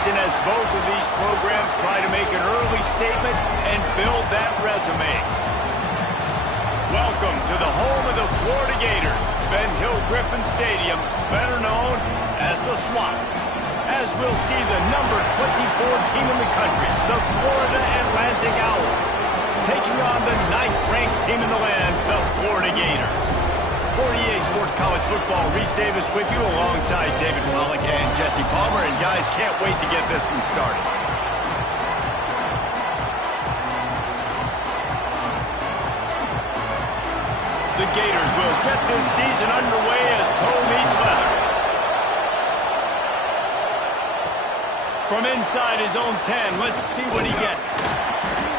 season as both of these programs try to make an early statement and build that resume. Welcome to the home of the Florida Gators, Ben Hill Griffin Stadium, better known as the Swamp. As we'll see the number 24 team in the country, the Florida Atlantic Owls, taking on the 9th-ranked team in the land, the Florida Gators. For EA Sports College Football, Reese Davis with you alongside David Wallach and Jesse Palmer. And guys, can't wait to get this one started. The Gators will get this season underway as toe meets leather. From inside his own 10, let's see what he gets.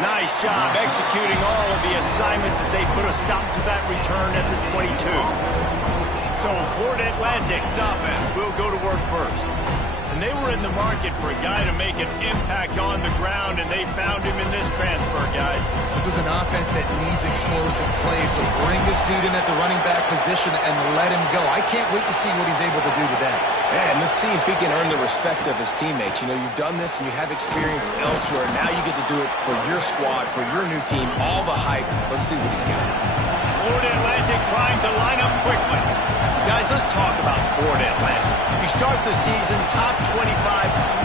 Nice job executing all of the assignments as they put a stop to that return at the 22. So Florida Atlantic's offense will go to work first. And they were in the market for a guy to make an impact on the ground, and they found him in this transfer, guys. This was an offense that needs explosive plays, so bring this dude in at the running back position and let him go. I can't wait to see what he's able to do today. Yeah, and let's see if he can earn the respect of his teammates. You know, you've done this and you have experience elsewhere. Now you get to do it for your squad, for your new team, all the hype. Let's see what he's got. Florida Atlantic trying to line up quickly. Guys, let's talk about Florida Atlantic. You start the season top 25.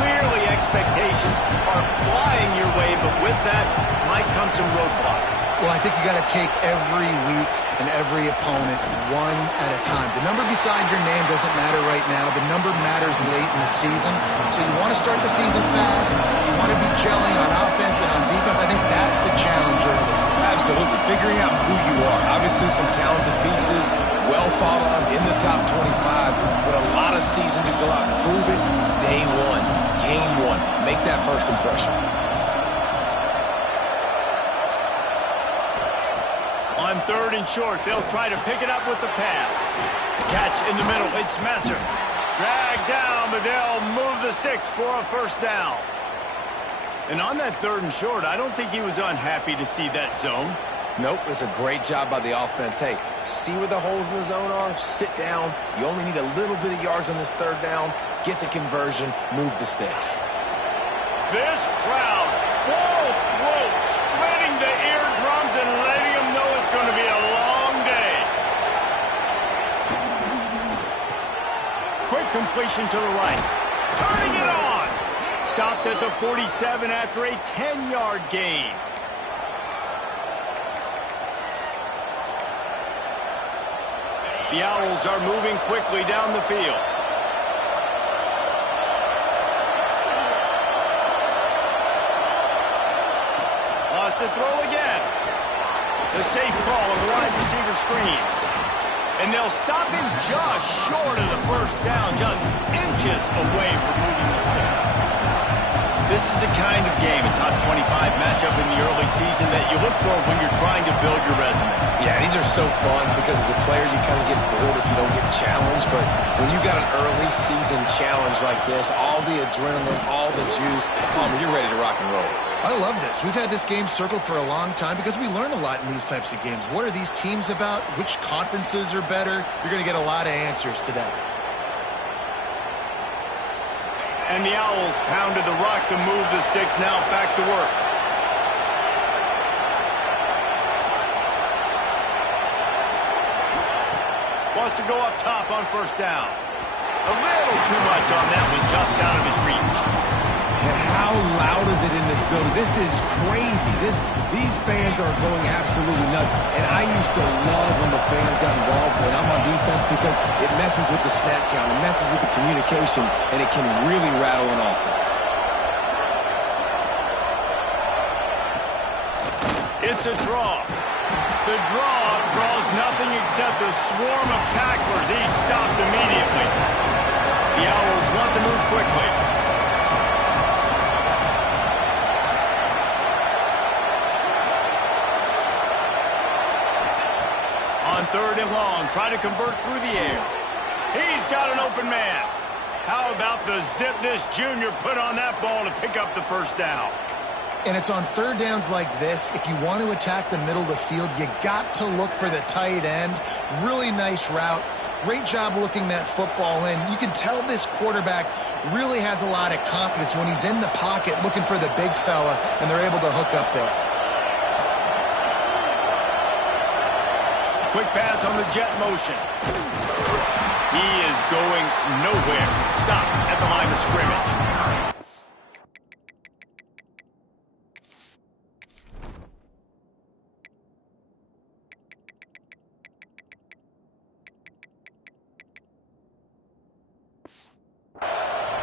Clearly expectations are flying your way, but with that might come some roadblocks. Well, I think you got to take every week and every opponent one at a time. The number beside your name doesn't matter right now. The number matters late in the season. So you want to start the season fast. You want to be gelling on offense and on defense. I think that's the challenge early. Absolutely. Figuring out who you are. Obviously some talented pieces, well thought of in the top 25, but a lot of season to go out and prove it. Day one, game one. Make that first impression. On 3rd and short, they'll try to pick it up with the pass. Catch in the middle, it's Messer. Dragged down, but they'll move the sticks for a first down. And on that 3rd and short, I don't think he was unhappy to see that zone. Nope, it's a great job by the offense. Hey, see where the holes in the zone are? Sit down. You only need a little bit of yards on this 3rd down. Get the conversion, move the sticks. This crowd, full throat, splitting the eardrums and letting them know it's going to be a long day. Quick completion to the right. Turning it on. Stopped at the 47 after a 10-yard gain. The Owls are moving quickly down the field. Lost to throw again. The safe call on the wide receiver screen. And they'll stop him just short of the first down, just inches away from moving the sticks. This is the kind of game, a top 25 matchup in the early season that you look for when you're trying to build your resume. Yeah, these are so fun because as a player you kind of get bored if you don't get challenged, but when you got an early season challenge like this, all the adrenaline, all the juice, Palmer, you're ready to rock and roll. I love this. We've had this game circled for a long time because we learn a lot in these types of games. What are these teams about? Which conferences are better? You're going to get a lot of answers today. And the Owls pounded the rock to move the sticks, now back to work. Wants to go up top on first down. A little too much on that one, just out of his reach. And how loud is it in this building? This is crazy. These fans are going absolutely nuts. And I used to love when the fans got involved when I'm on defense because it messes with the snap count, it messes with the communication, and it can really rattle an offense. It's a draw. The draw draws nothing except a swarm of tacklers. He's stopped immediately. The Owls want to move quickly. On 3rd and long, try to convert through the air. He's got an open man. How about the zip this junior put on that ball to pick up the first down? And it's on 3rd downs like this. If you want to attack the middle of the field, you got to look for the tight end. Really nice route. Great job looking that football in. You can tell this quarterback really has a lot of confidence when he's in the pocket looking for the big fella, and they're able to hook up there. Quick pass on the jet motion. He is going nowhere. Stop at the line of scrimmage.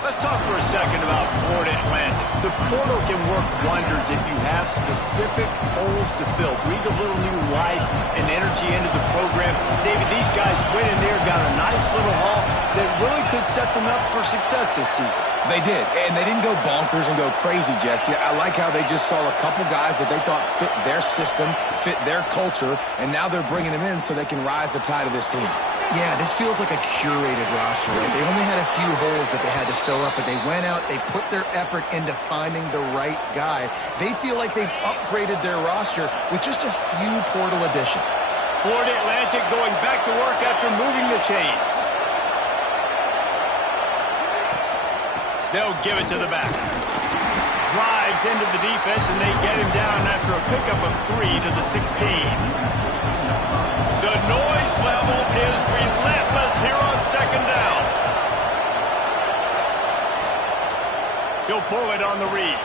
Let's talk for a second about Florida Atlantic. The portal can work wonders if you have specific holes to fill. Breathe a little new life and energy into the program. David, these guys went in there, got a nice little haul that really could set them up for success this season. They did, and they didn't go bonkers and go crazy, Jesse. I like how they just saw a couple guys that they thought fit their system, fit their culture, and now they're bringing them in so they can rise the tide of this team. Yeah, this feels like a curated roster, right? They only had a few holes that they had to fill up, but they went out, they put their effort into finding the right guy. They feel like they've upgraded their roster with just a few portal additions. Florida Atlantic going back to work after moving the chains. They'll give it to the back. Drives into the defense, and they get him down after a pickup of 3 to the 16. The noise level is relentless here on second down. He'll pull it on the read.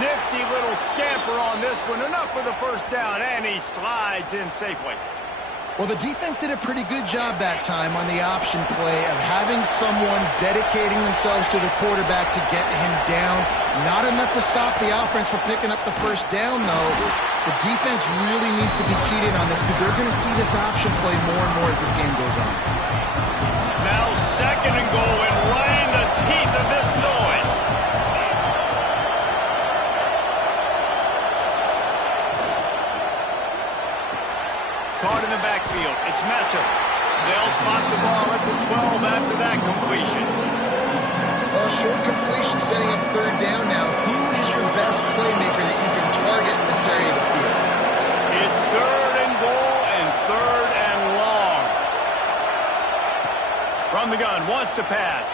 Nifty little scamper on this one. Enough for the first down, and he slides in safely. Well, the defense did a pretty good job that time on the option play of having someone dedicating themselves to the quarterback to get him down. Not enough to stop the offense from picking up the first down, though. The defense really needs to be keyed in on this because they're going to see this option play more and more as this game goes on. Now second and goal, and right in the teeth of this noise. Caught in the backfield. It's Messer. They'll spot the ball at the 12 after that completion. Well, short completion setting up third down now. Who is your best playmaker that you can target in this area of the field? It's third and goal and third and long. From the gun, wants to pass.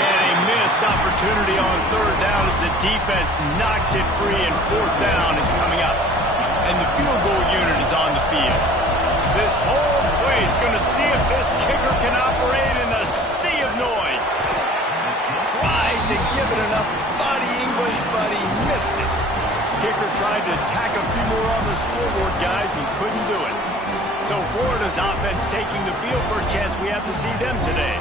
And a missed opportunity on third down as the defense knocks it free, and fourth down is coming up. And the field goal unit is on the field. This whole play is going to see if this kicker can operate in the sea of noise. Tried to give it enough body English, but he missed it. Kicker tried to tack a few more on the scoreboard, guys, and couldn't do it. So Florida's offense taking the field. First chance we have to see them today.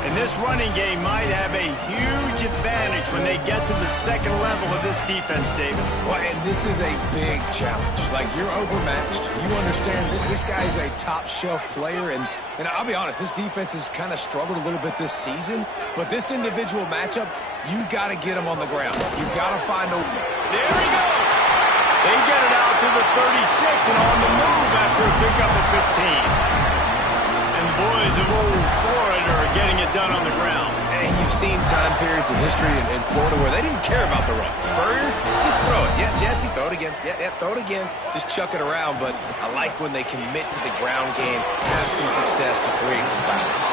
And this running game might have a huge advantage when they get to the second level of this defense, David. Well, and this is a big challenge. Like, you're overmatched. You understand that this guy's a top-shelf player, and I'll be honest, this defense has kind of struggled a little bit this season, but this individual matchup, you got to get him on the ground. You got to find a... There he goes! They get it out to the 36 and on the move after a pickup of 15. And the boys of old Florida are getting it done on the ground. And you've seen time periods in history in Florida where they didn't care about the run. Spurrier, just throw it. Yeah, Jesse, throw it again. Yeah, throw it again. Just chuck it around. But I like when they commit to the ground game, have some success to create some balance.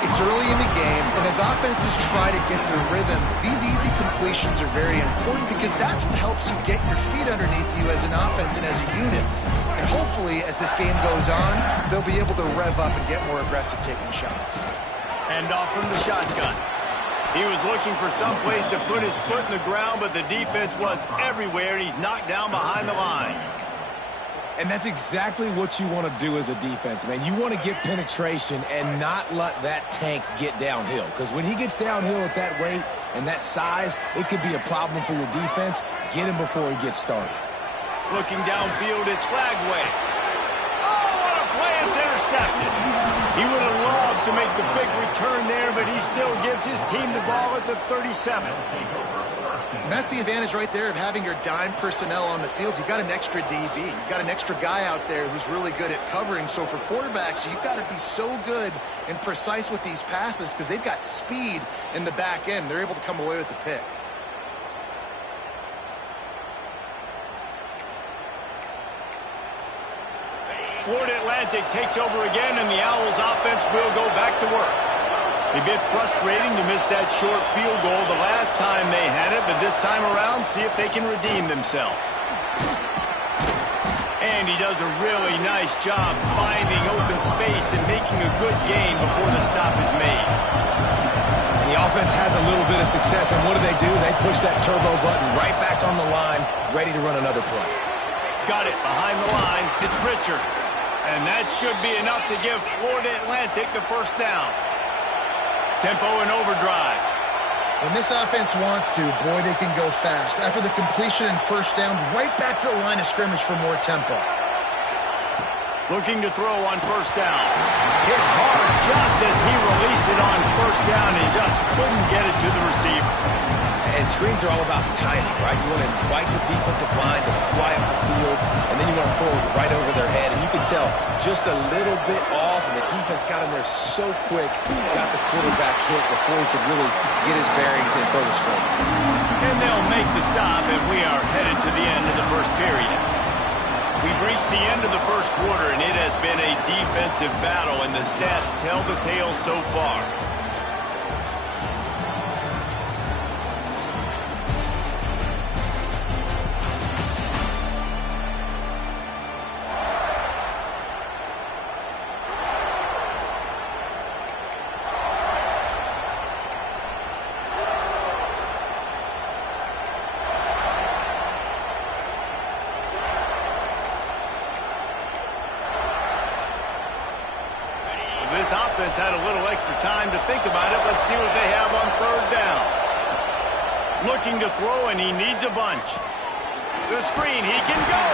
It's early in the game, and as offenses try to get their rhythm, these easy completions are very important because that's what helps you get your feet underneath you as an offense and as a unit. And hopefully, as this game goes on, they'll be able to rev up and get more aggressive taking shots. Hand off from the shotgun. He was looking for some place to put his foot in the ground, but the defense was everywhere, and he's knocked down behind the line. And that's exactly what you want to do as a defense, man. You want to get penetration and not let that tank get downhill. Because when he gets downhill at that weight and that size, it could be a problem for your defense. Get him before he gets started. Looking downfield, it's Lagway. Oh, what a play! It's intercepted. He would have loved to make the big return there, but he still gives his team the ball at the 37. And that's the advantage right there of having your dime personnel on the field. You've got an extra DB. You've got an extra guy out there who's really good at covering. So for quarterbacks, you've got to be so good and precise with these passes because they've got speed in the back end. They're able to come away with the pick. Florida Atlantic takes over again, and the Owls offense will go back to work. A bit frustrating to miss that short field goal the last time they had it, but this time around, see if they can redeem themselves. And he does a really nice job finding open space and making a good gain before the stop is made. The offense has a little bit of success, and what do? They push that turbo button right back on the line, ready to run another play. Got it behind the line. It's Pritchard. And that should be enough to give Florida Atlantic the first down. Tempo and overdrive. When this offense wants to, boy, they can go fast. After the completion and first down, right back to the line of scrimmage for more tempo. Looking to throw on first down. Hit hard just as he released it on first down. He just couldn't get it to the receiver. And screens are all about timing, right? You want to invite the defensive line to fly up the field, and then you want to throw it right over their head. And you can tell just a little bit off, and the defense got in there so quick, got the quarterback hit before he could really get his bearings and throw the screen. And they'll make the stop, and we are headed to the end of the first period. We've reached the end of the first quarter, and it has been a defensive battle, and the stats tell the tale so far. This offense had a little extra time to think about it. Let's see what they have on third down. Looking to throw, and he needs a bunch. The screen, he can go.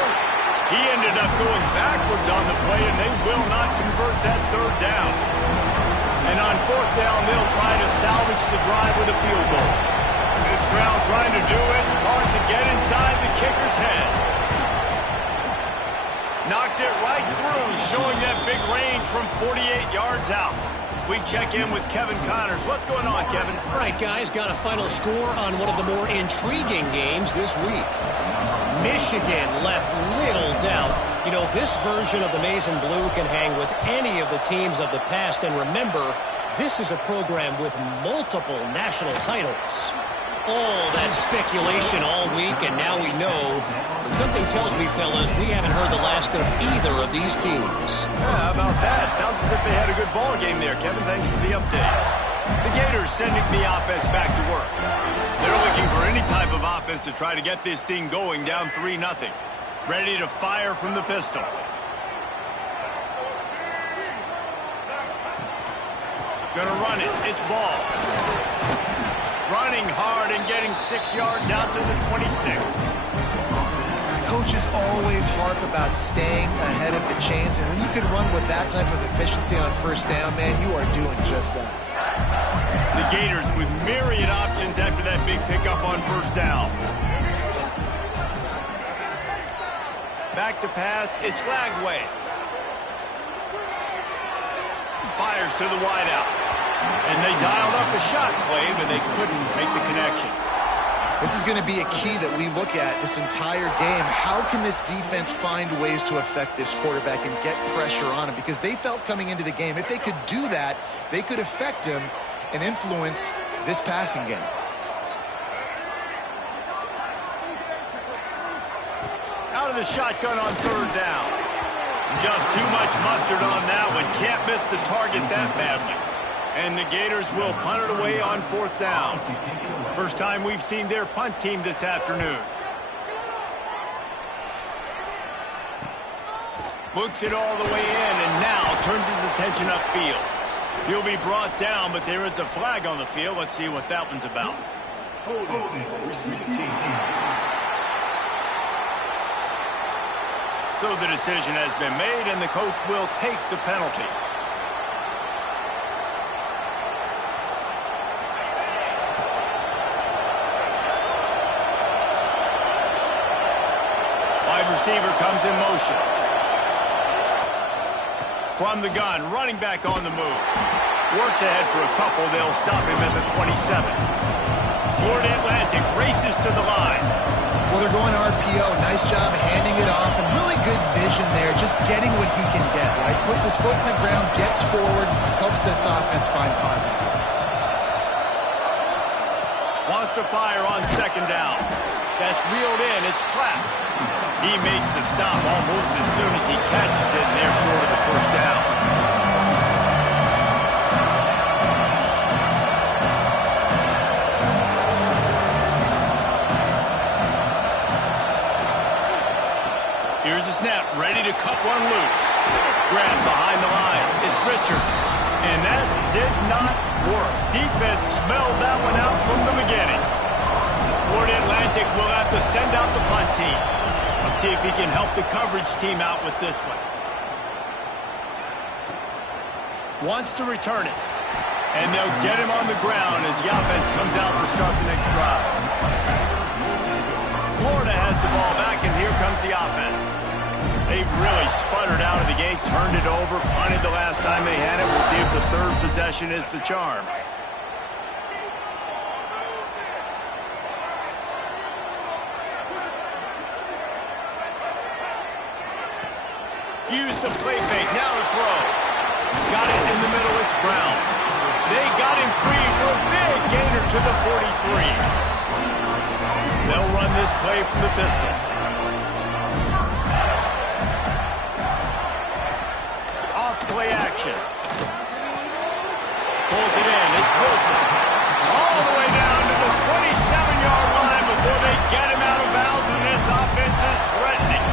He ended up going backwards on the play, and they will not convert that third down. And on fourth down, they'll try to salvage the drive with a field goal. This crowd trying to do its part to get inside the kicker's head. Knocked it right through, showing that big range from 48 yards out. We check in with Kevin Connors. What's going on, Kevin? All right, guys, got a final score on one of the more intriguing games this week. Michigan left little doubt. You know, this version of the Maize and Blue can hang with any of the teams of the past. And remember, this is a program with multiple national titles. All that speculation all week, and now we know. But something tells me, fellas, we haven't heard the last of either of these teams. How about that? Sounds as if they had a good ball game there, Kevin. Thanks for the update. The Gators sending the offense back to work. They're looking for any type of offense to try to get this thing going down 3-0. Ready to fire from the pistol. Gonna run it. It's ball. Running hard and getting 6 yards out to the 26. Coaches always harp about staying ahead of the chains, and when you can run with that type of efficiency on first down, man, you are doing just that. The Gators with myriad options after that big pickup on first down. Back to pass, it's Lagway. Fires to the wideout. And they dialed up a shot play, but they couldn't make the connection. This is going to be a key that we look at this entire game. How can this defense find ways to affect this quarterback and get pressure on him? Because they felt coming into the game, if they could do that, they could affect him and influence this passing game. Out of the shotgun on third down. Just too much mustard on that one. Can't miss the target that badly. And the Gators will punt it away on fourth down. First time we've seen their punt team this afternoon. Books it all the way in and now turns his attention upfield. He'll be brought down, but there is a flag on the field. Let's see what that one's about. So the decision has been made, and the coach will take the penalty. Wide receiver comes in motion. From the gun, running back on the move. Works ahead for a couple. They'll stop him at the 27. Florida Atlantic races to the line. Well, they're going RPO. Nice job handing it off, and really good vision there, just getting what he can get, right? Puts his foot in the ground, gets forward, helps this offense find positive points. Wants to fire on second down. That's reeled in. It's Clapp. He makes the stop almost as soon as he catches it, and they're short of the first down. Here's the snap, ready to cut one loose. Grab behind the line. It's Richard. And that did not work. Defense smelled that one out from the beginning. Florida Atlantic will have to send out the punt team. Let's see if he can help the coverage team out with this one. Wants to return it. And they'll get him on the ground as the offense comes out to start the next drive. Florida has the ball back, and here comes the offense. They've really sputtered out of the gate, turned it over, punted the last time they had it. We'll see if the third possession is the charm. Use the play fake, now to throw. Got it in the middle, it's Brown. They got him free for a big gainer to the 43. They'll run this play from the pistol. Off-play action. Pulls it in. It's Wilson. All the way down to the 27-yard line before they get him out of bounds, and this offense is threatening.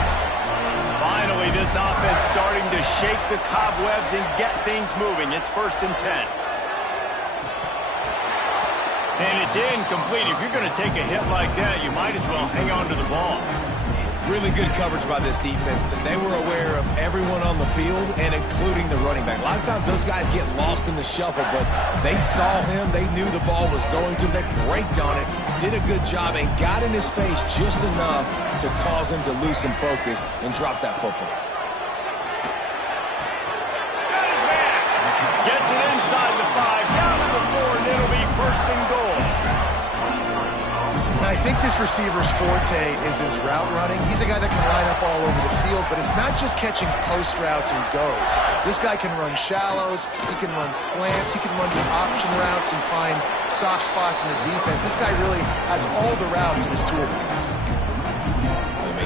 Finally, this offense starting to shake the cobwebs and get things moving. It's 1st and 10. And it's incomplete. If you're going to take a hit like that, you might as well hang on to the ball. Really good coverage by this defense. That they were aware of everyone on the field, and including the running back. A lot of times those guys get lost in the shuffle, but they saw him. They knew the ball was going to him. They braked on it, did a good job, and got in his face just enough to cause him to lose some focus and drop that football. Got his man. Gets it inside the 5, down to the 4, and it'll be 1st and goal. I think this receiver's forte is his route running. He's a guy that can line up all over the field, but it's not just catching post routes and goes. This guy can run shallows, he can run slants, he can run the option routes and find soft spots in the defense. This guy really has all the routes in his toolbox.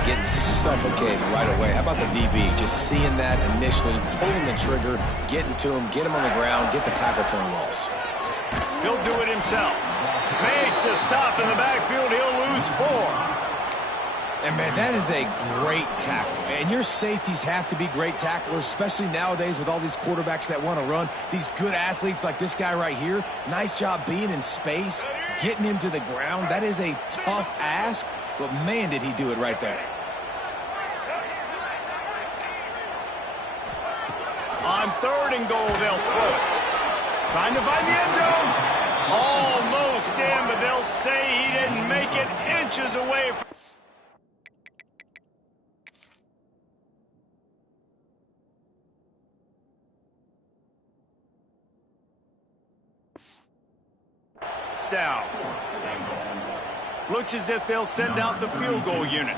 Getting suffocated right away. How about the DB? Just seeing that initially, pulling the trigger, getting to him, get him on the ground, get the tackle for a loss. He'll do it himself. Makes a stop in the backfield. He'll lose 4. And, man, that is a great tackle. And your safeties have to be great tacklers, especially nowadays with all these quarterbacks that want to run. These good athletes like this guy right here. Nice job being in space, getting him to the ground. That is a tough ask, but, man, did he do it right there. On 3rd and goal, they'll throw it. Trying to find the end zone. Almost in, but they'll say he didn't make it, inches away from... Down. Looks as if they'll send out the field goal unit.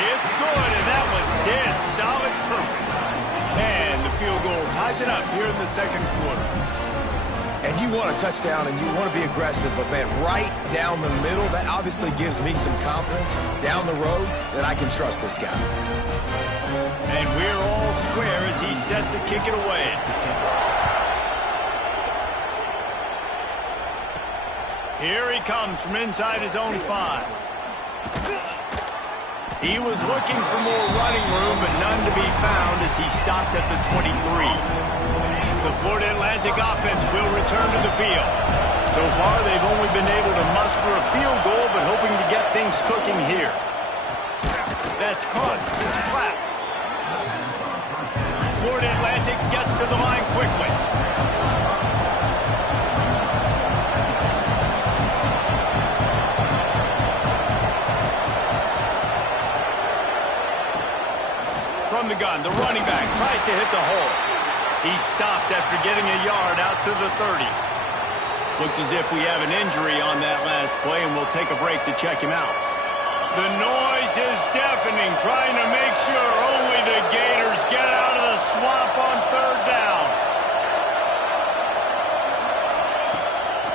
It's good, and that was dead solid perfect. And the field goal ties it up here in the 2nd quarter. And you want a touchdown and you want to be aggressive, but, man, right down the middle, that obviously gives me some confidence down the road that I can trust this guy. And we're all square as he's set to kick it away. Here he comes from inside his own 5. He was looking for more running room, but none to be found as he stopped at the 23. The Florida Atlantic offense will return to the field. So far, they've only been able to muster a field goal, but hoping to get things cooking here. That's caught. It's Clapp. Florida Atlantic gets to the line quickly. From the gun, the running back tries to hit the hole. He stopped after getting a yard out to the 30. Looks as if we have an injury on that last play, and we'll take a break to check him out. The noise is deafening, trying to make sure only the Gators get out of the swamp on third down.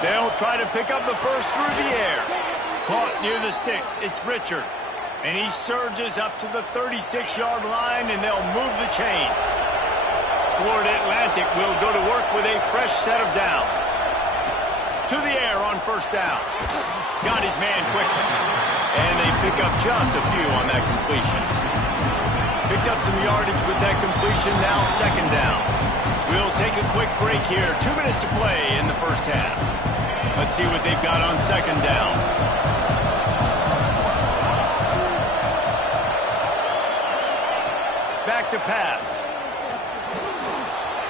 They'll try to pick up the first through the air. Caught near the sticks. It's Richard. And he surges up to the 36-yard line, and they'll move the chain. Florida Atlantic will go to work with a fresh set of downs. To the air on first down. Got his man quickly. And they pick up just a few on that completion. Picked up some yardage with that completion, now second down. We'll take a quick break here. 2 minutes to play in the first half. Let's see what they've got on second down. Back to pass.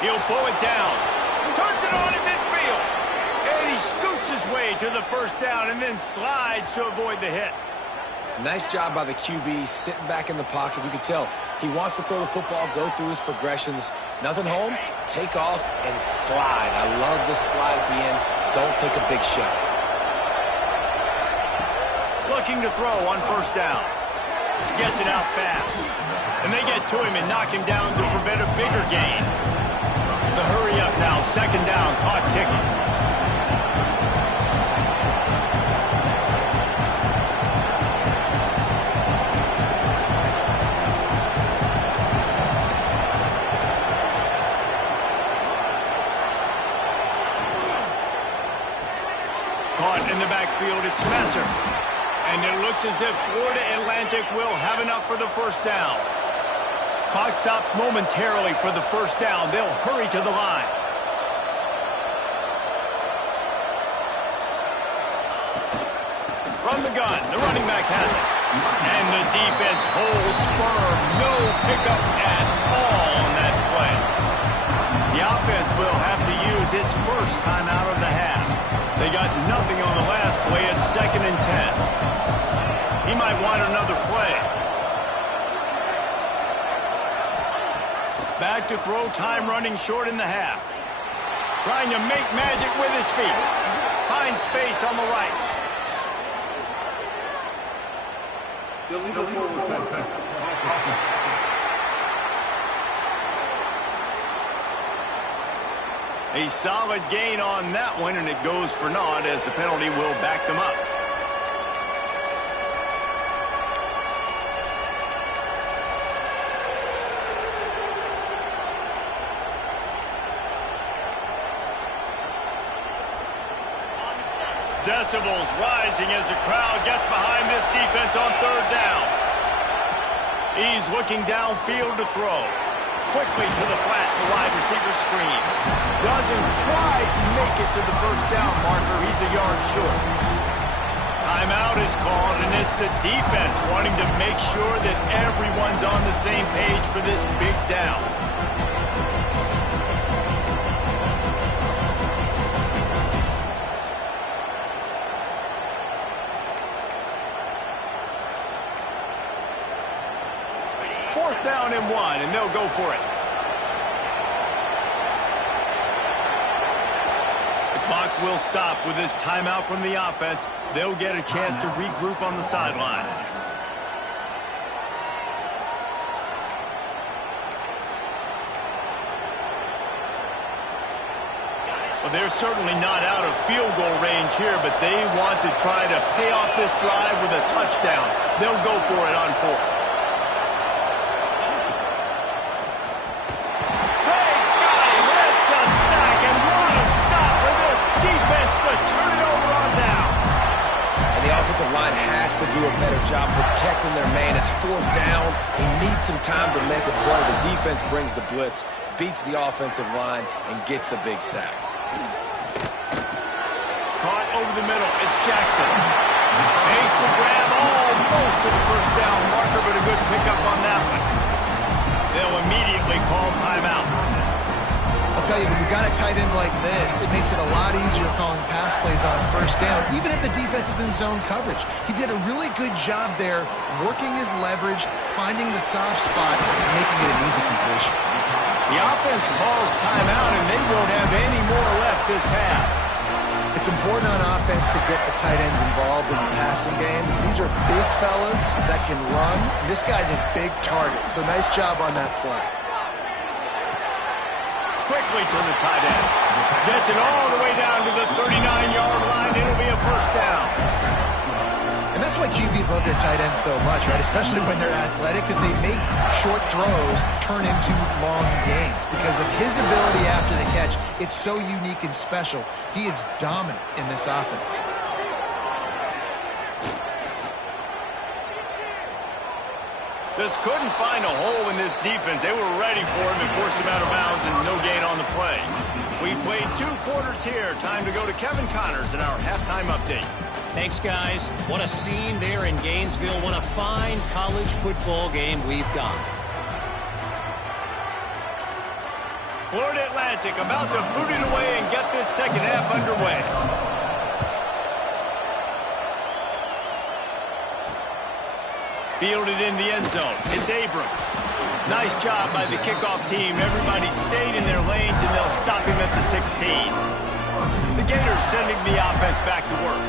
He'll pull it down. Turns it on in midfield. And he scoots his way to the first down and then slides to avoid the hit. Nice job by the QB, sitting back in the pocket. You can tell he wants to throw the football, go through his progressions. Nothing home, take off, and slide. I love this slide at the end. Don't take a big shot. Looking to throw on first down. Gets it out fast. And they get to him and knock him down to prevent a bigger gain. The hurry up now, second down, clock ticking. Caught in the backfield, it's Messer. And it looks as if Florida Atlantic will have enough for the first down. Clock stops momentarily for the first down. They'll hurry to the line. From the gun, the running back has it. And the defense holds firm. No pickup at all on that play. The offense will have to use its first time out of the half. They got nothing on the last play. It's 2nd and 10. He might want another play. Back to throw, time running short in the half. Trying to make magic with his feet. Finds space on the right. Illegal forward pass. A solid gain on that one, and it goes for naught as the penalty will back them up. Decibels rising as the crowd gets behind this defense on third down. He's looking downfield to throw. Quickly to the flat, the wide receiver screen. Doesn't quite make it to the first down marker. He's a yard short. Timeout is called, and it's the defense wanting to make sure that everyone's on the same page for this big down. Fourth down and 1, and they'll go for it. The clock will stop with this timeout from the offense. They'll get a chance to regroup on the sideline. Well, they're certainly not out of field goal range here, but they want to try to pay off this drive with a touchdown. They'll go for it on 4th. To turn it over on down. And the offensive line has to do a better job protecting their man. It's 4th down. He needs some time to make a play. The defense brings the blitz, beats the offensive line, and gets the big sack. Caught over the middle. It's Jackson. Makes the grab almost to the first down marker, but a good pickup on that one. They'll immediately call timeout. I'll tell you, when you've got a tight end like this, it makes it a lot easier calling pass plays on first down, even if the defense is in zone coverage. He did a really good job there, working his leverage, finding the soft spot, and making it an easy completion. The offense calls timeout, and they won't have any more left this half. It's important on offense to get the tight ends involved in the passing game. These are big fellas that can run. This guy's a big target, so nice job on that play. Quickly to the tight end. Gets it all the way down to the 39-yard line. It'll be a first down. And that's why QBs love their tight ends so much, right? Especially when they're athletic, because they make short throws turn into long gains. Because of his ability after the catch, it's so unique and special. He is dominant in this offense. Just couldn't find a hole in this defense. They were ready for him and forced him out of bounds, and no gain on the play. We played 2 quarters here. Time to go to Kevin Connors in our halftime update. Thanks, guys. What a scene there in Gainesville. What a fine college football game we've got. Florida Atlantic about to boot it away and get this second half underway. Fielded in the end zone. It's Abrams. Nice job by the kickoff team. Everybody stayed in their lanes, and they'll stop him at the 16. The Gators sending the offense back to work.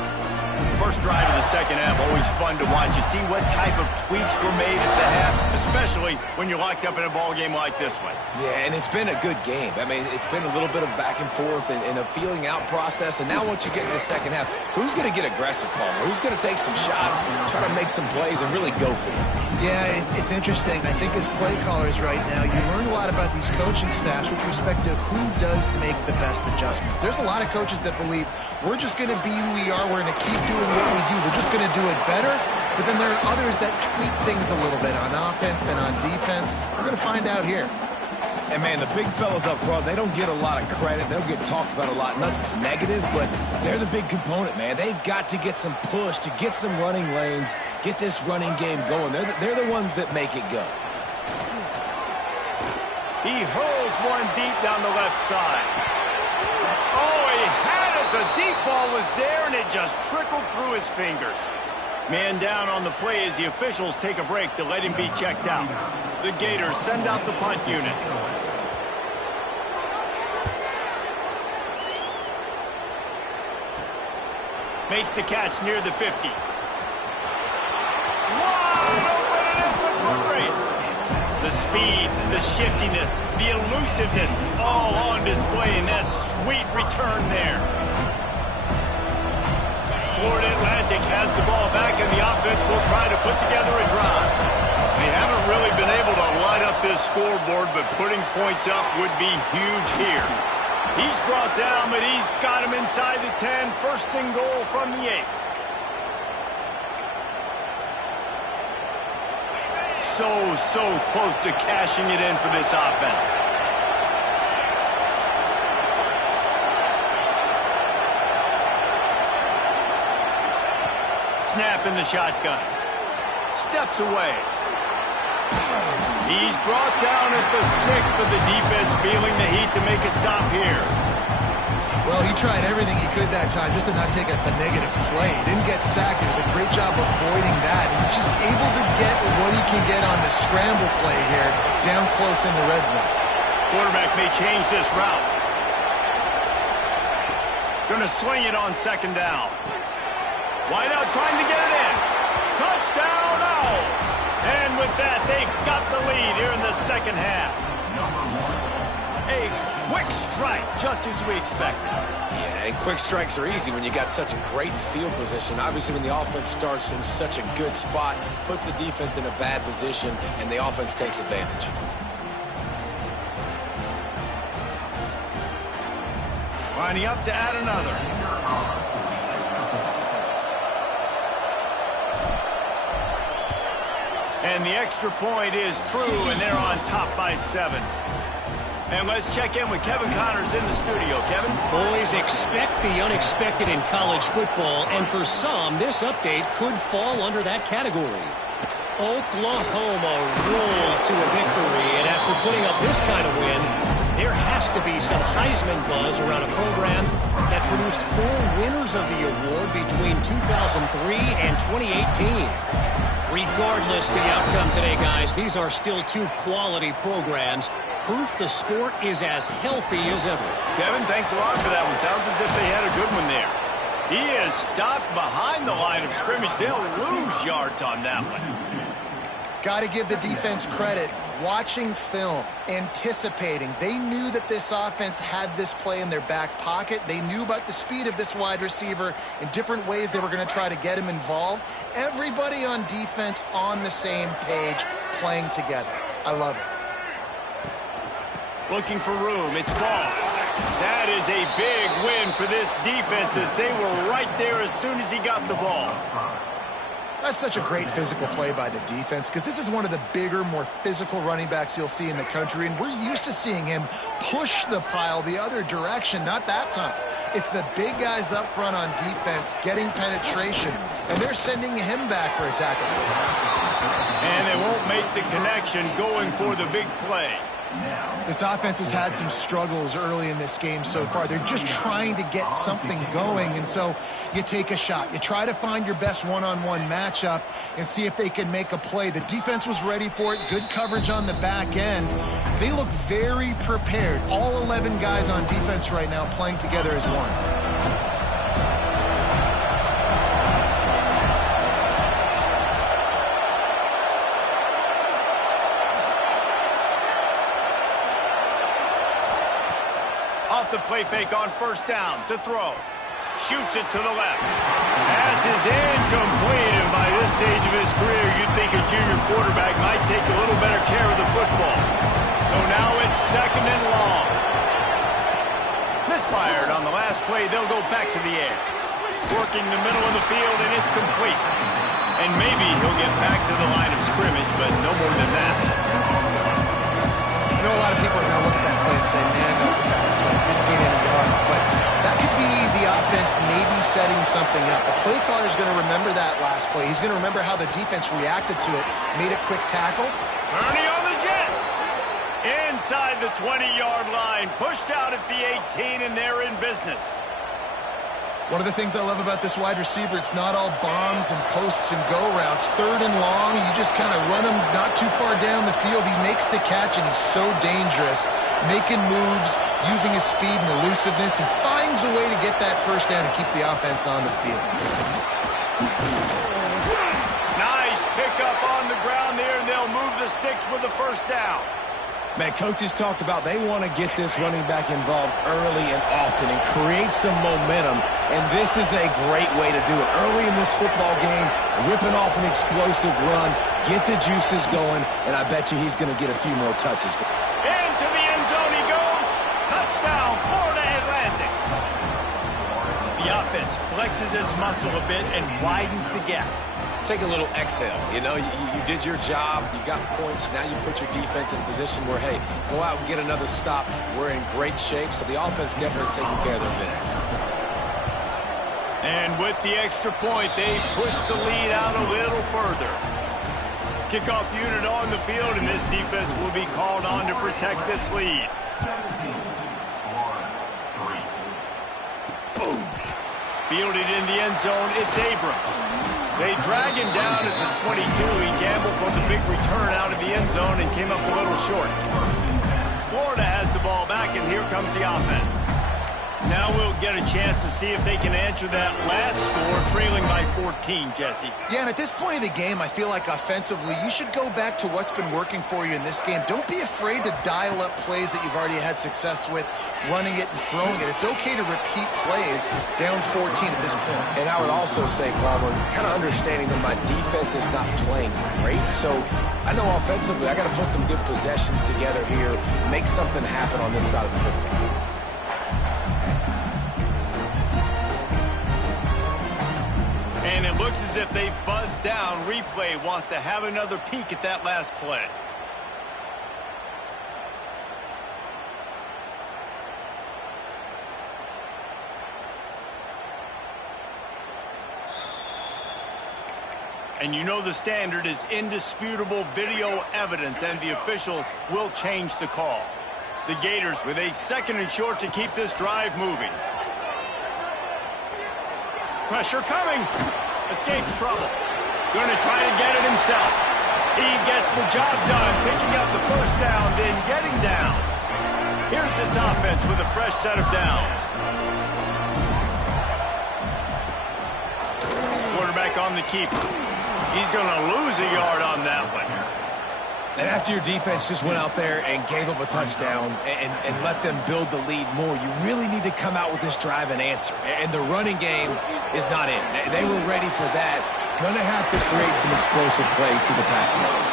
First drive of the second half, always fun to watch. You see what type of tweaks were made at the half, especially when you're locked up in a ball game like this one. Yeah, and it's been a good game. I mean, it's been a little bit of back and forth and a feeling out process. And now once you get in the second half, who's going to get aggressive, Palmer? Who's going to take some shots, try to make some plays, and really go for it? Yeah, it's interesting. I think as play callers right now, you learn a lot about these coaching staffs with respect to who does make the best adjustments. There's a lot of coaches that believe we're just going to be who we are. We're going to keep doing what we do. We're just going to do it better. But then there are others that tweak things a little bit on offense and on defense. We're going to find out here. And, man, the big fellas up front, they don't get a lot of credit. They don't get talked about a lot unless it's negative, but they're the big component, man. They've got to get some push, to get some running lanes, get this running game going. They're the ones that make it go. He hurls one deep down the left side. Oh, he had it. The deep ball was there, and it just trickled through his fingers. Man down on the play as the officials take a break to let him be checked out. The Gators send out the punt unit. Makes the catch near the 50. Wide open, and it's a foot race. The speed, the shiftiness, the elusiveness, all on display in that sweet return there. Florida Atlantic has the ball back, and the offense will try to put together a drive. They haven't really been able to light up this scoreboard, but putting points up would be huge here. He's brought down, but he's got him inside the 10. First and goal from the 8. So close to cashing it in for this offense. Snap in the shotgun. Steps away. He's brought down at the 6, but the defense feeling the heat to make a stop here. Well, he tried everything he could that time just to not take a negative play. He didn't get sacked. It was a great job avoiding that. He's just able to get what he can get on the scramble play here, down close in the red zone. Quarterback may change this route. Going to swing it on second down. Wide out trying to get it in. Touchdown, Owls. And with that, they've got the lead here in the second half. A quick strike, just as we expected. Yeah, and quick strikes are easy when you got such a great field position. Obviously, when the offense starts in such a good spot, puts the defense in a bad position, and the offense takes advantage. Lining up to add another. And the extra point is true, and they're on top by 7. And let's check in with Kevin Connors in the studio. Kevin? Boys, expect the unexpected in college football, and for some, this update could fall under that category. Oklahoma rolled to a victory, and after putting up this kind of win, there has to be some Heisman buzz around a program that produced 4 winners of the award between 2003 and 2018. Regardless the outcome today, guys, these are still 2 quality programs proof the sport is as healthy as ever. Kevin, thanks a lot for that one. Sounds as if they had a good one there. He is stopped behind the line of scrimmage. They'll lose yards on that one. Got to give the defense credit. Watching film, anticipating. They knew that this offense had this play in their back pocket. They knew about the speed of this wide receiver in different ways they were going to try to get him involved. Everybody on defense on the same page, playing together. I love it. Looking for room. It's ball. That is a big win for this defense as they were right there as soon as he got the ball. That's such a great physical play by the defense because this is one of the bigger, more physical running backs you'll see in the country, and we're used to seeing him push the pile the other direction. Not that time. It's the big guys up front on defense getting penetration, and they're sending him back for a tackle for a loss. And they won't make the connection going for the big play. This offense has had some struggles early in this game so far. They're just trying to get something going, and so you take a shot. You try to find your best one-on-one matchup and see if they can make a play. The defense was ready for it. Good coverage on the back end. They look very prepared. All 11 guys on defense right now playing together as one. Off the play fake on first down to throw. Shoots it to the left. Pass is incomplete, and by this stage of his career, you'd think a junior quarterback might take a little better care of the football. So now it's second and long. Misfired on the last play. They'll go back to the air. Working the middle of the field, and it's complete. And maybe he'll get back to the line of scrimmage, but no more than that. I know a lot of people are going to look at that play and say, man, that was a bad play. Didn't gain any yards. But that could be the offense maybe setting something up. The play caller is going to remember that last play. He's going to remember how the defense reacted to it, made a quick tackle. Ernie on the Jets. Inside the 20-yard line. Pushed out at the 18, and they're in business. One of the things I love about this wide receiver, it's not all bombs and posts and go routes. Third and long, you just kind of run him not too far down the field. He makes the catch, and he's so dangerous, making moves, using his speed and elusiveness. He finds a way to get that first down and keep the offense on the field. Nice pickup on the ground there, and they'll move the sticks with the first down. Man, coaches talked about they want to get this running back involved early and often and create some momentum, and this is a great way to do it. Early in this football game, ripping off an explosive run, get the juices going, and I bet you he's going to get a few more touches. Into the end zone he goes. Touchdown, Florida Atlantic. The offense flexes its muscle a bit and widens the gap. Take a little exhale. You know, you did your job. You got points. Now you put your defense in a position where, hey, go out and get another stop. We're in great shape, so the offense definitely taking care of their business. And with the extra point, they push the lead out a little further. Kickoff unit on the field, and this defense will be called on to protect this lead. Boom. Fielded in the end zone, it's Abrams. They drag him down at the 22. He gambled for the big return out of the end zone and came up a little short. Florida has the ball back, and here comes the offense. Now we'll get a chance to see if they can answer that last score, trailing by 14, Jesse. Yeah, and at this point of the game, I feel like offensively, you should go back to what's been working for you in this game. Don't be afraid to dial up plays that you've already had success with, running it and throwing it. It's okay to repeat plays down 14 at this point. And I would also say, Fau-Bro, kind of understanding that my defense is not playing great, so I know offensively I got to put some good possessions together here, make something happen on this side of the football. And it looks as if they've buzzed down. Replay wants to have another peek at that last play. And you know the standard is indisputable video evidence, and the officials will change the call. The Gators with a second and short to keep this drive moving. Pressure coming. Escapes trouble. Going to try to get it himself. He gets the job done, picking up the first down, then getting down. Here's this offense with a fresh set of downs. Quarterback on the keeper. He's going to lose a yard on that one. And after your defense just went out there and gave up a touchdown and let them build the lead more, you really need to come out with this drive and answer. And the running game is not in. They were ready for that. Gonna have to create some explosive plays to the passing game.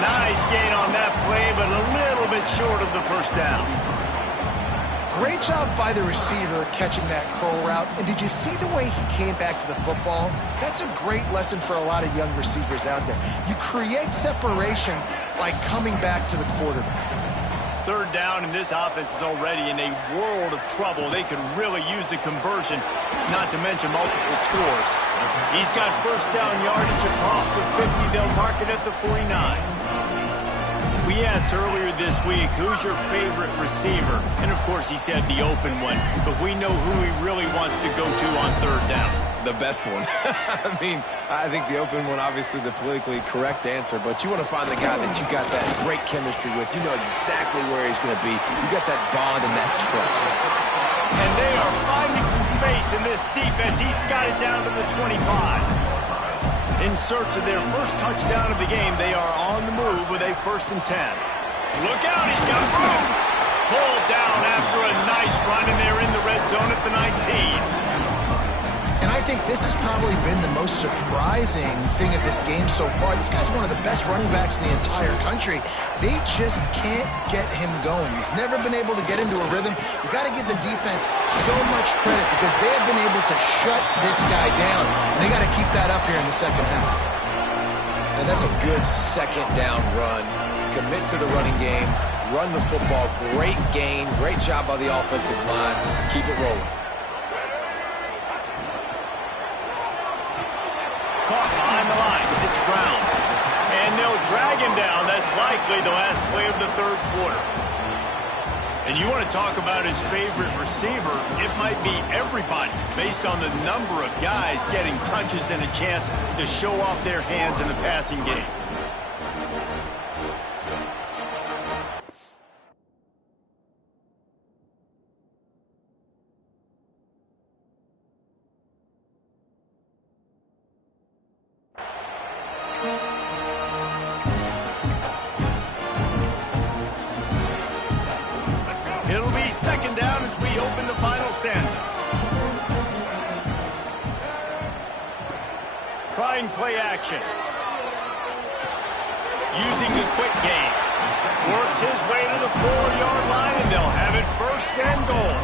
Nice gain on that play, but a little bit short of the first down. Great job by the receiver catching that curl route. And did you see the way he came back to the football? That's a great lesson for a lot of young receivers out there. You create separation by coming back to the quarterback. Third down, and this offense is already in a world of trouble. They could really use a conversion, not to mention multiple scores. He's got first down yardage across the 50. They'll mark it at the 49. We asked earlier this week, who's your favorite receiver? And, of course, he said the open one. But we know who he really wants to go to on third down. The best one. I mean, I think the open one, obviously the politically correct answer, but you want to find the guy that you got that great chemistry with. You know exactly where he's going to be. You got that bond and that trust. And they are finding some space in this defense. He's got it down to the 25. In search of their first touchdown of the game, they are on the move with a 1st and 10. Look out, he's got room. Pulled down after a nice run, and they're in the red zone at the 19. And I think this has probably been the most surprising thing of this game so far. This guy's one of the best running backs in the entire country. They just can't get him going. He's never been able to get into a rhythm. You got to give the defense so much credit because they have been able to shut this guy down. And they got to keep that up here in the second half. And that's a good second down run. Commit to the running game. Run the football. Great gain. Great job by the offensive line. Keep it rolling. Caught behind the line. It's Brown. And they'll drag him down. That's likely the last play of the third quarter. And you want to talk about his favorite receiver, it might be everybody based on the number of guys getting touches and a chance to show off their hands in the passing game. It'll be second down as we open the final stanza. Trying play action. Using the quick game. Works his way to the 4-yard line, and they'll have it 1st and goal.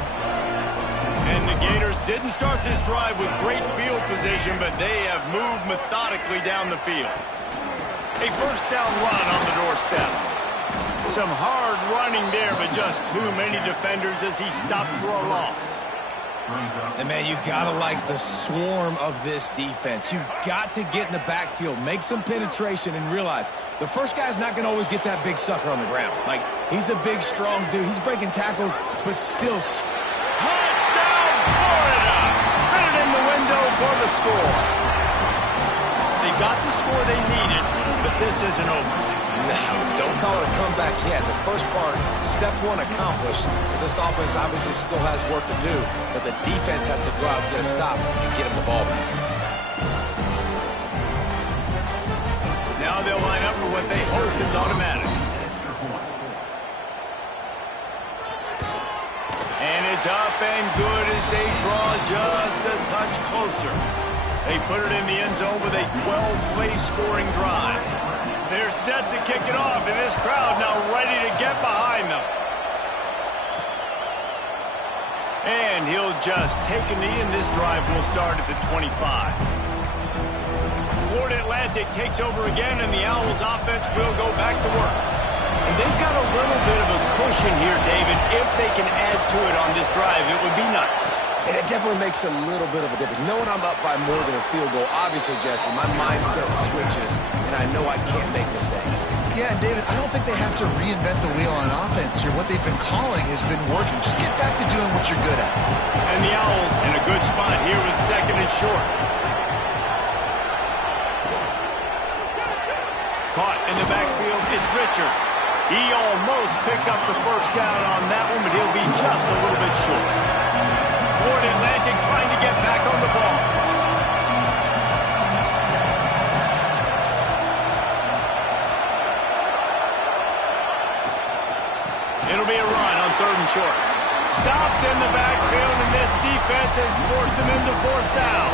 And the Gators didn't start this drive with great field position, but they have moved methodically down the field. A 1st down run on the doorstep. Some hard running there, but just too many defenders as he stopped for a loss. And, man, you got to like the swarm of this defense. You've got to get in the backfield, make some penetration, and realize the first guy's not going to always get that big sucker on the ground. Like, he's a big, strong dude. He's breaking tackles, but still. Touchdown, Florida! Fit it in the window for the score. They got the score they needed, but this isn't over. No, don't call it a comeback yet. The first part, step one accomplished. This offense obviously still has work to do, but the defense has to go out and get a stop and get him the ball back. Now they'll line up for what they hope is automatic. And it's up and good as they draw just a touch closer. They put it in the end zone with a 12-play scoring drive. They're set to kick it off, and this crowd now ready to get behind them. And he'll just take a knee, and this drive will start at the 25. Florida Atlantic takes over again, and the Owls offense will go back to work. And they've got a little bit of a cushion here, David. If they can add to it on this drive, it would be nice. And it definitely makes a little bit of a difference. Knowing I'm up by more than a field goal, obviously, Jesse, my mindset switches, and I know I can't make mistakes. Yeah, and David, I don't think they have to reinvent the wheel on offense here. What they've been calling has been working. Just get back to doing what you're good at. And the Owls in a good spot here with 2nd and short. Caught in the backfield, it's Richard. He almost picked up the first down on that one, but he'll be just a little bit short. Florida Atlantic trying to get back on the ball. It'll be a run on 3rd and short. Stopped in the backfield, and this defense has forced him into 4th down.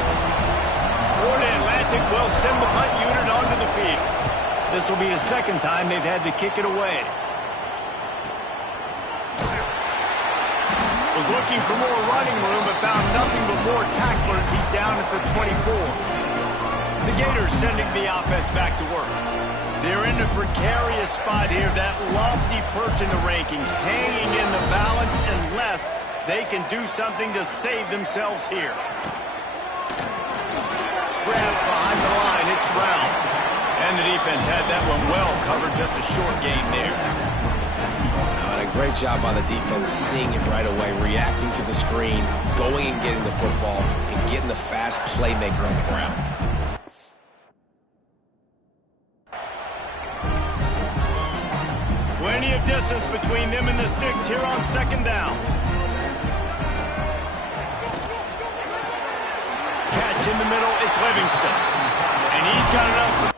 Florida Atlantic will send the punt unit onto the field. This will be the 2nd time they've had to kick it away. Was looking for more running room, but found nothing but more tacklers. He's down at the 24. The Gators sending the offense back to work. They're in a precarious spot here, that lofty perch in the rankings, hanging in the balance unless they can do something to save themselves here. Grab behind the line, it's Brown. And the defense had that one well covered, just a short game there. A great job by the defense, seeing it right away, reacting to the screen, going and getting the football, and getting the fast playmaker on the ground. Plenty of distance between them and the sticks here on 2nd down. Catch in the middle, it's Livingston. And he's got enough.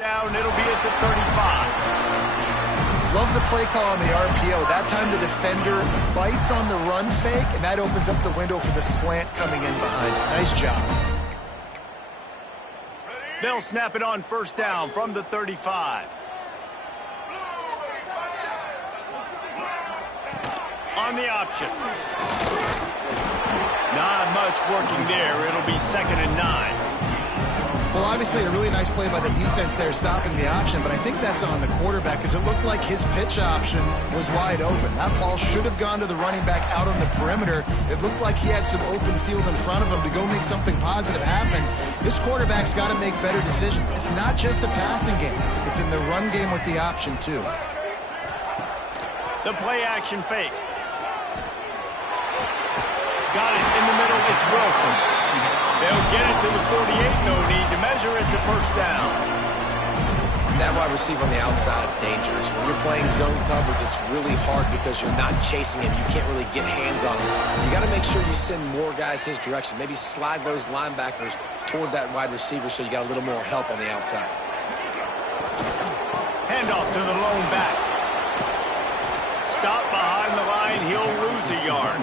Down, it'll be at the 35. Love the play call on the RPO. That time the defender bites on the run fake, and that opens up the window for the slant coming in behind. Nice job. They'll snap it on 1st down from the 35. On the option. Not much working there. It'll be 2nd and 9. Well, obviously a really nice play by the defense there stopping the option, but I think that's on the quarterback because it looked like his pitch option was wide open. That ball should have gone to the running back out on the perimeter. It looked like he had some open field in front of him to go make something positive happen. This quarterback's got to make better decisions. It's not just the passing game. It's in the run game with the option, too. The play action fake. Got it in the middle. It's Wilson. They'll get it to the 48, no need to measure it to 1st down. That wide receiver on the outside is dangerous. When you're playing zone coverage, it's really hard because you're not chasing him. You can't really get hands on him. You got to make sure you send more guys his direction. Maybe slide those linebackers toward that wide receiver so you got a little more help on the outside. Handoff to the lone back. Stop behind the line. He'll lose a yard.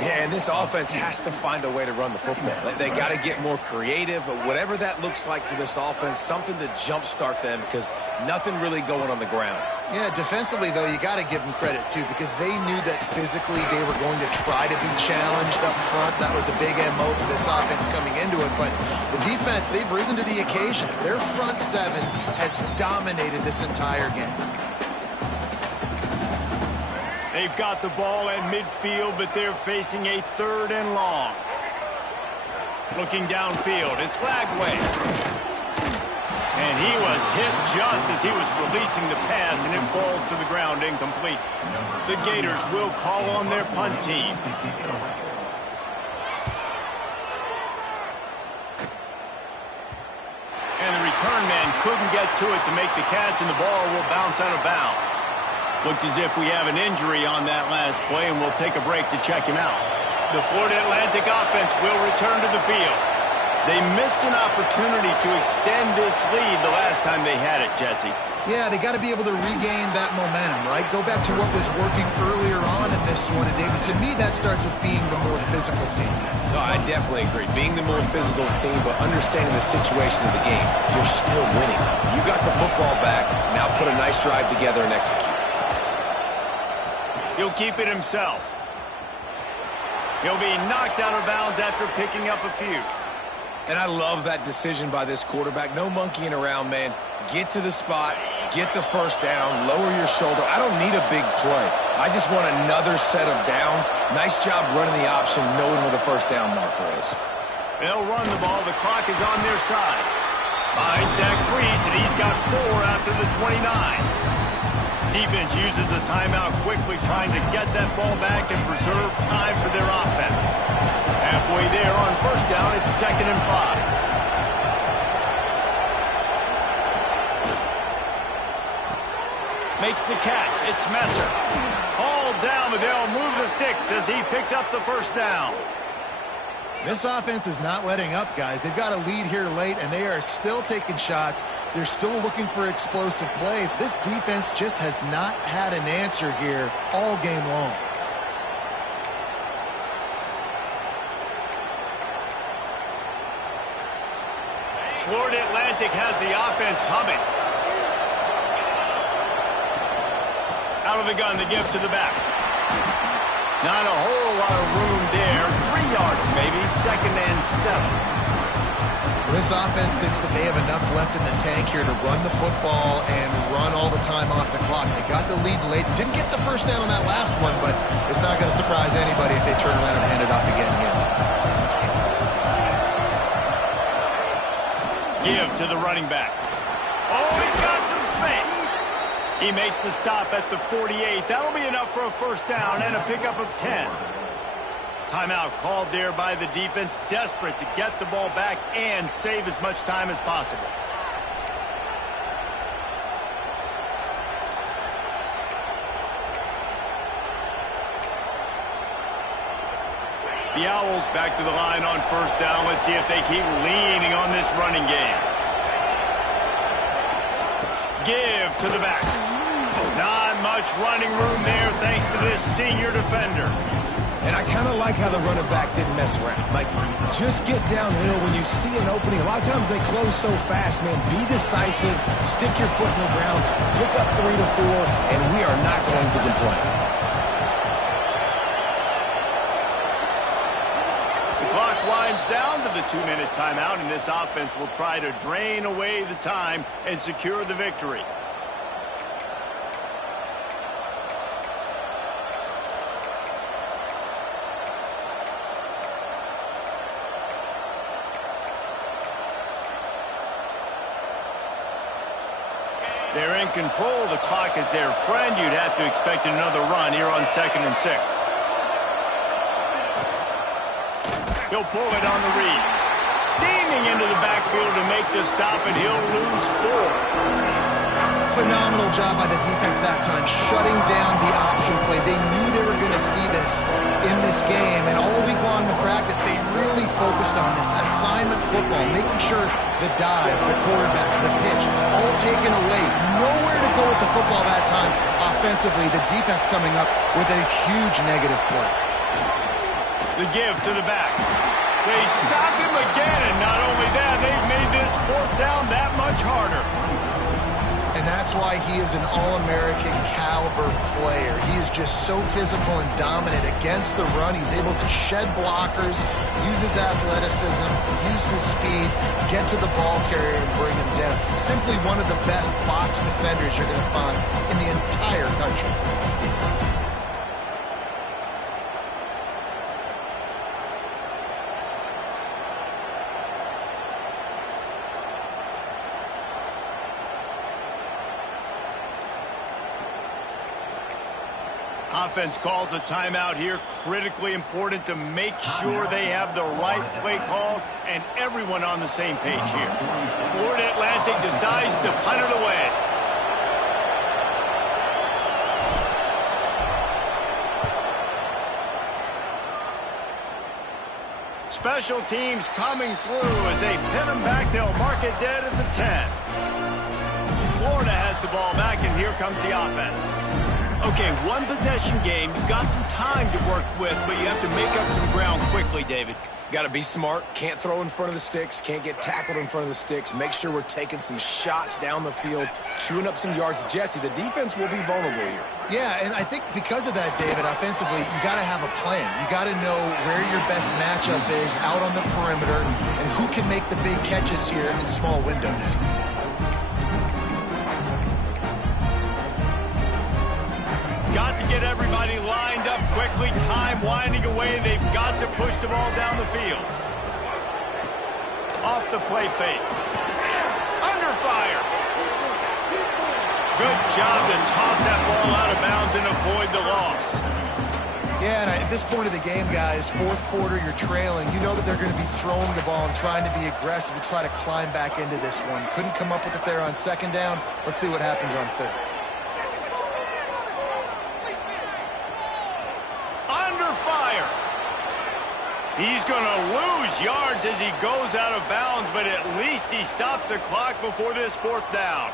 Yeah, and this offense has to find a way to run the football. They got to get more creative, but whatever that looks like for this offense, something to jumpstart them because nothing really going on the ground. Yeah, defensively, though, you got to give them credit, too, because they knew that physically they were going to try to be challenged up front. That was a big MO for this offense coming into it, but the defense, they've risen to the occasion. Their front seven has dominated this entire game. They've got the ball at midfield, but they're facing a 3rd and long. Looking downfield, it's Lagway. And he was hit just as he was releasing the pass, and it falls to the ground incomplete. The Gators will call on their punt team. And the return man couldn't get to it to make the catch, and the ball will bounce out of bounds. Looks as if we have an injury on that last play, and we'll take a break to check him out. The Florida Atlantic offense will return to the field. They missed an opportunity to extend this lead the last time they had it, Jesse. Yeah, they got to be able to regain that momentum, right? Go back to what was working earlier on in this one. And David, to me, that starts with being the more physical team. No, I definitely agree. Being the more physical team, but understanding the situation of the game. You're still winning. You got the football back. Now put a nice drive together and execute. He'll keep it himself. He'll be knocked out of bounds after picking up a few. And I love that decision by this quarterback. No monkeying around, man. Get to the spot, get the first down, lower your shoulder. I don't need a big play. I just want another set of downs. Nice job running the option, knowing where the first down marker is. They'll run the ball. The clock is on their side. Finds that crease, and he's got 4 after the 29. Defense uses a timeout quickly, trying to get that ball back and preserve time for their offense. Halfway there on first down, it's 2nd and 5. Makes the catch. It's Messer. Hauled down, but they'll move the sticks as he picks up the first down. This offense is not letting up, guys. They've got a lead here late, and they are still taking shots. They're still looking for explosive plays. This defense just has not had an answer here all game long. Florida Atlantic has the offense humming. Out of the gun, the give to the back. Not a whole lot of room there. 3 yards maybe, 2nd and 7. This offense thinks that they have enough left in the tank here to run the football and run all the time off the clock. They got the lead late. Didn't get the first down on that last one, but it's not going to surprise anybody if they turn around and hand it off again here. Give to the running back. Oh, he's got some space. He makes the stop at the 48. That'll be enough for a first down and a pickup of 10. Timeout called there by the defense, desperate to get the ball back and save as much time as possible. The Owls back to the line on first down. Let's see if they keep leaning on this running game. Give to the back. Not much running room there thanks to this senior defender. And I kind of like how the running back didn't mess around. Like, just get downhill when you see an opening. A lot of times they close so fast, man. Be decisive, stick your foot in the ground, pick up 3 to 4, and we are not going to complain. The clock winds down to the 2-minute timeout, and this offense will try to drain away the time and secure the victory. They're in control. The clock is their friend. You'd have to expect another run here on 2nd and 6. He'll pull it on the read. Steaming into the backfield to make the stop, and he'll lose 4. Phenomenal job by the defense that time, shutting down the option play. They knew they were going to see this in this game, and all week long in practice, they really focused on this assignment football, making sure the dive, the quarterback, the pitch, all taken away. Nowhere to go with the football that time offensively. The defense coming up with a huge negative play. The give to the back. They stop him again, and not only that, they've made this 4th down that much harder. And that's why he is an All-American caliber player. He is just so physical and dominant against the run. He's able to shed blockers, use his athleticism, use his speed, get to the ball carrier and bring him down. Simply one of the best box defenders you're going to find in the entire country. Offense calls a timeout here. Critically important to make sure they have the right play called and everyone on the same page here. Florida Atlantic decides to punt it away. Special teams coming through as they pin them back. They'll mark it dead at the 10. Florida has the ball back, and here comes the offense. Okay, one possession game. You've got some time to work with, but you have to make up some ground quickly, David. Got to be smart. Can't throw in front of the sticks. Can't get tackled in front of the sticks. Make sure we're taking some shots down the field, chewing up some yards. Jesse, the defense will be vulnerable here. Yeah, and I think because of that, David, offensively, you got to have a plan. You got to know where your best matchup is out on the perimeter and who can make the big catches here in small windows. Got to get everybody lined up quickly. Time winding away. They've got to push the ball down the field. Off the play fake. Under fire. Good job to toss that ball out of bounds and avoid the loss. Yeah, and at this point of the game, guys, fourth quarter, you're trailing. You know that they're going to be throwing the ball and trying to be aggressive and try to climb back into this one. Couldn't come up with it there on second down. Let's see what happens on third. He's going to lose yards as he goes out of bounds, but at least he stops the clock before this fourth down.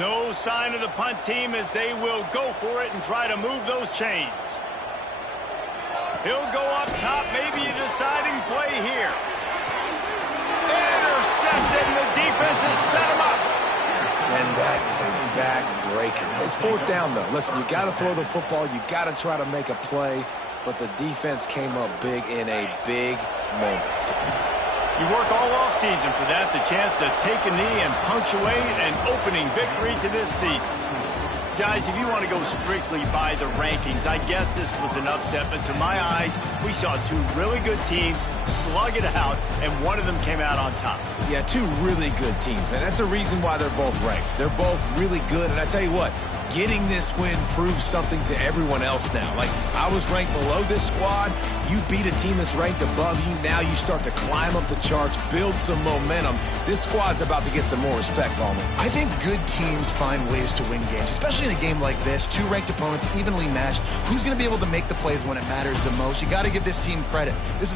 No sign of the punt team as they will go for it and try to move those chains. He'll go up top, maybe a deciding play here. Intercepted, and the defense has set him up. And that is a back-breaker. It's fourth down, though. Listen, you got to throw the football. You got to try to make a play. But the defense came up big in a big moment. You work all offseason for that, the chance to take a knee and punctuate an opening victory to this season. Guys, if you want to go strictly by the rankings, I guess this was an upset, but to my eyes, we saw two really good teams slug it out, and one of them came out on top. Yeah, two really good teams, man. That's a reason why they're both ranked. They're both really good, and I tell you what, getting this win proves something to everyone else now. Like, I was ranked below this squad. You beat a team that's ranked above you. Now you start to climb up the charts, build some momentum. This squad's about to get some more respect, Ballman. I think good teams find ways to win games, especially in a game like this. Two ranked opponents, evenly matched. Who's going to be able to make the plays when it matters the most? You got to give this team credit. This is